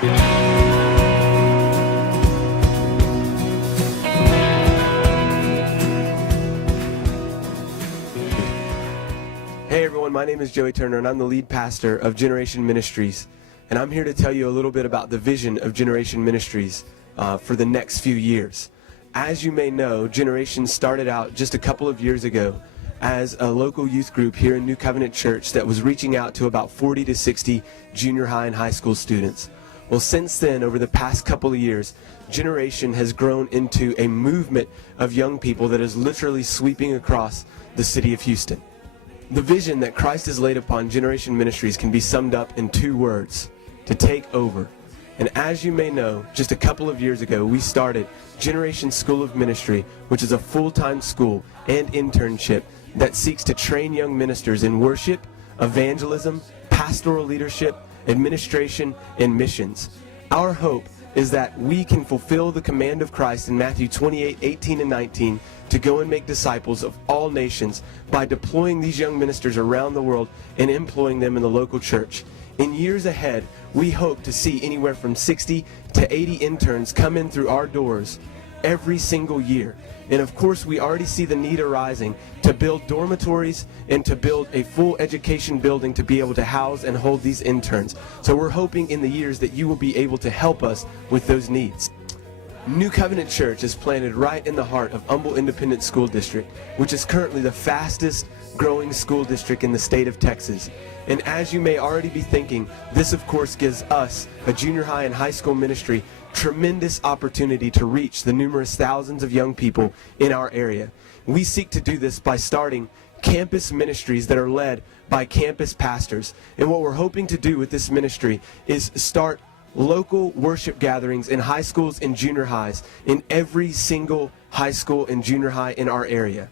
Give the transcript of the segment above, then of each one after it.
Hey everyone, my name is Joey Turner and I'm the lead pastor of Generation Ministries. And I'm here to tell you a little bit about the vision of Generation Ministries for the next few years. As you may know, Generation started out just a couple of years ago as a local youth group here in New Covenant Church that was reaching out to about 40 to 60 junior high and high school students. Well, since then, over the past couple of years, Generation has grown into a movement of young people that is literally sweeping across the city of Houston. The vision that Christ has laid upon Generation Ministries can be summed up in two words: to take over. And as you may know, just a couple of years ago, we started Generation School of Ministry, which is a full-time school and internship that seeks to train young ministers in worship, evangelism, pastoral leadership, administration, and missions. Our hope is that we can fulfill the command of Christ in Matthew 28:18 and 19 to go and make disciples of all nations by deploying these young ministers around the world and employing them in the local church. In years ahead, we hope to see anywhere from 60 to 80 interns come in through our doors every single year. And of course, we already see the need arising to build dormitories and to build a full education building to be able to house and hold these interns. So we're hoping in the years that you will be able to help us with those needs. New Covenant Church is planted right in the heart of Humble Independent School District, which is currently the fastest growing school district in the state of Texas. And as you may already be thinking, this of course gives us, a junior high and high school ministry, tremendous opportunity to reach the numerous thousands of young people in our area. We seek to do this by starting campus ministries that are led by campus pastors. And what we're hoping to do with this ministry is start local worship gatherings in high schools and junior highs in every single high school and junior high in our area.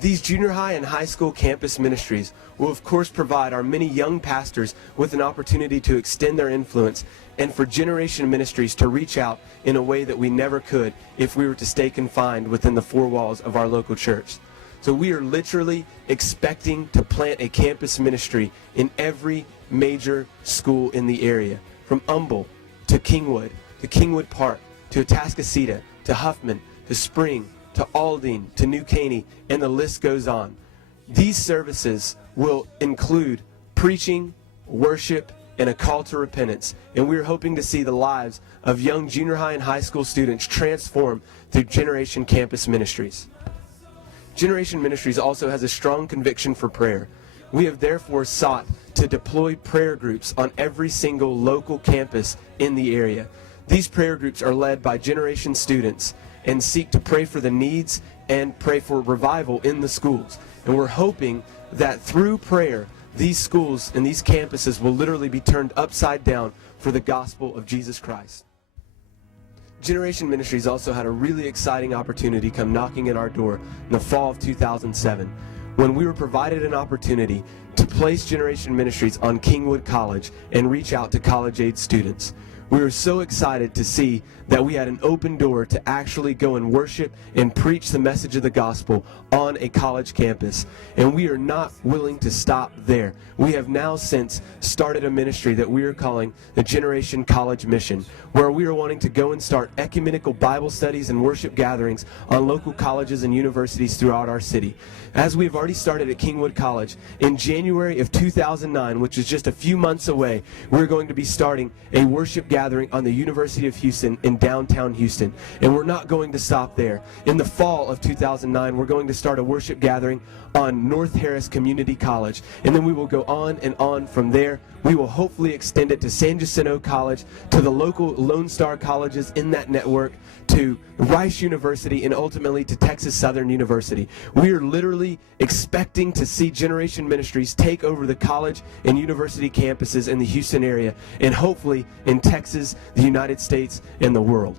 These junior high and high school campus ministries will of course provide our many young pastors with an opportunity to extend their influence and for Generation Ministries to reach out in a way that we never could if we were to stay confined within the four walls of our local church. So we are literally expecting to plant a campus ministry in every major school in the area, from Humble to Kingwood Park, to Atascocita, to Huffman, to Spring, to Aldine, to New Caney, and the list goes on. These services will include preaching, worship, and a call to repentance. And we're hoping to see the lives of young junior high and high school students transform through Generation Campus Ministries. Generation Ministries also has a strong conviction for prayer. We have therefore sought to deploy prayer groups on every single local campus in the area. These prayer groups are led by Generation students and seek to pray for the needs and pray for revival in the schools. And we're hoping that through prayer, these schools and these campuses will literally be turned upside down for the gospel of Jesus Christ. Generation Ministries also had a really exciting opportunity come knocking at our door in the fall of 2007, when we were provided an opportunity to place Generation Ministries on Kingwood College and reach out to college-age students. We were so excited to see that we had an open door to actually go and worship and preach the message of the gospel on a college campus. And we are not willing to stop there. We have now since started a ministry that we are calling the Generation College Mission, where we are wanting to go and start ecumenical Bible studies and worship gatherings on local colleges and universities throughout our city. As we have already started at Kingwood College, in January of 2009, which is just a few months away, we're going to be starting a worship gathering on the University of Houston in downtown Houston. And we're not going to stop there. In the fall of 2009, we're going to start a worship gathering on North Harris Community College. And then we will go on and on from there. We will hopefully extend it to San Jacinto College, to the local Lone Star colleges in that network, to Rice University, and ultimately to Texas Southern University. We are literally expecting to see Generation Ministries take over the college and university campuses in the Houston area, and hopefully in Texas, the United States, and the world.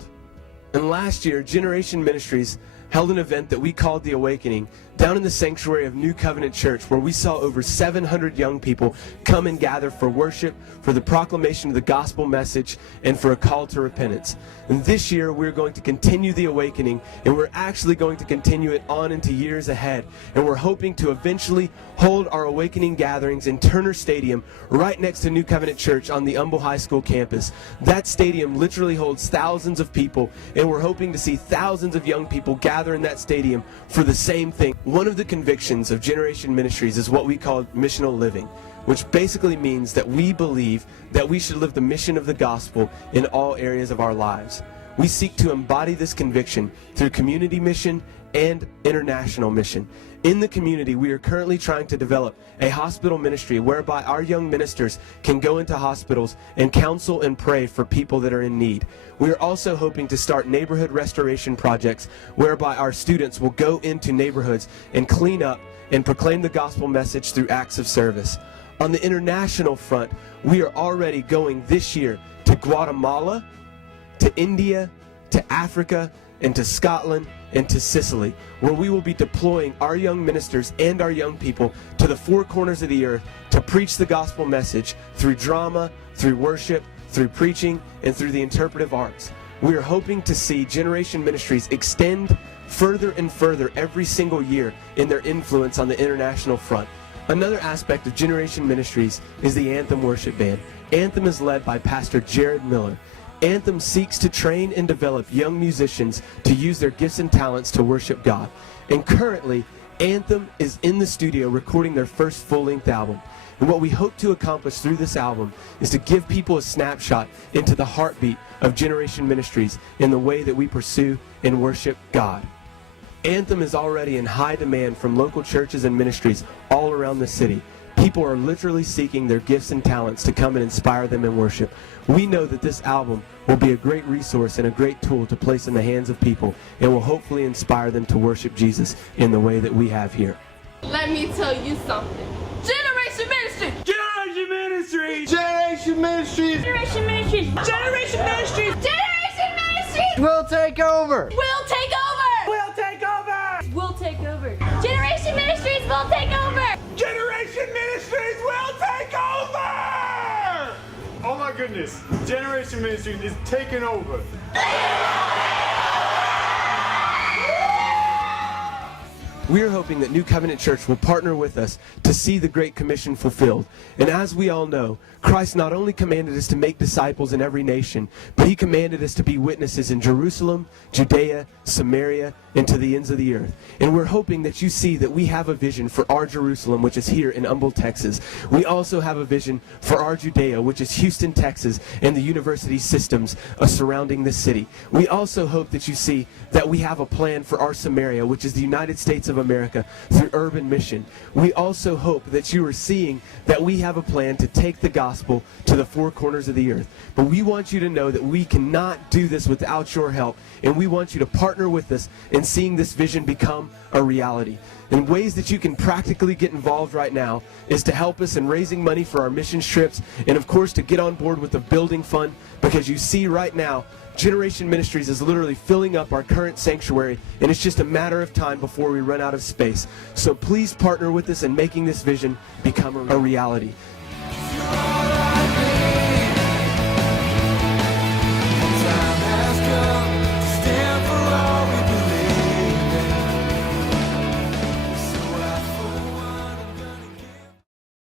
And last year, Generation Ministries held an event that we called The Awakening down in the sanctuary of New Covenant Church, where we saw over 700 young people come and gather for worship, for the proclamation of the gospel message, and for a call to repentance. And this year, we're going to continue the awakening, and we're actually going to continue it on into years ahead. And we're hoping to eventually hold our awakening gatherings in Turner Stadium, right next to New Covenant Church on the Humble High School campus. That stadium literally holds thousands of people, and we're hoping to see thousands of young people gather in that stadium for the same thing. One of the convictions of Generation Ministries is what we call missional living, which basically means that we believe that we should live the mission of the gospel in all areas of our lives. We seek to embody this conviction through community mission and international mission. In the community, we are currently trying to develop a hospital ministry whereby our young ministers can go into hospitals and counsel and pray for people that are in need. We are also hoping to start neighborhood restoration projects whereby our students will go into neighborhoods and clean up and proclaim the gospel message through acts of service. On the international front, we are already going this year to Guatemala, to India, to Africa, and to Scotland, and to Sicily, where we will be deploying our young ministers and our young people to the four corners of the earth to preach the gospel message through drama, through worship, through preaching, and through the interpretive arts. We are hoping to see Generation Ministries extend further and further every single year in their influence on the international front. Another aspect of Generation Ministries is the Anthem Worship Band. Anthem is led by Pastor Jared Miller. Anthem seeks to train and develop young musicians to use their gifts and talents to worship God. And currently, Anthem is in the studio recording their first full-length album. And what we hope to accomplish through this album is to give people a snapshot into the heartbeat of Generation Ministries in the way that we pursue and worship God. Anthem is already in high demand from local churches and ministries all around the city. People are literally seeking their gifts and talents to come and inspire them in worship. We know that this album will be a great resource and a great tool to place in the hands of people and will hopefully inspire them to worship Jesus in the way that we have here. Let me tell you something. Generation Ministry! Generation Ministries! Generation Ministries! Generation Ministries! Generation Ministries! Generation Ministries! We'll take over! We'll take over! We'll take over! We'll take over. Generation Ministries will take over! Generation Ministries will take over! Oh my goodness, Generation Ministries is taking over. We are hoping that New Covenant Church will partner with us to see the Great Commission fulfilled. And as we all know, Christ not only commanded us to make disciples in every nation, but he commanded us to be witnesses in Jerusalem, Judea, Samaria, and to the ends of the earth. And we're hoping that you see that we have a vision for our Jerusalem, which is here in Humble, Texas. We also have a vision for our Judea, which is Houston, Texas, and the university systems surrounding the city. We also hope that you see that we have a plan for our Samaria, which is the United States of America, through urban mission. We also hope that you are seeing that we have a plan to take the gospel to the four corners of the earth. But we want you to know that we cannot do this without your help, and we want you to partner with us in seeing this vision become a reality. And ways that you can practically get involved right now is to help us in raising money for our missions trips, and of course to get on board with the building fund, because you see right now Generation Ministries is literally filling up our current sanctuary, and it's just a matter of time before we run out of space. So please partner with us in making this vision become a reality.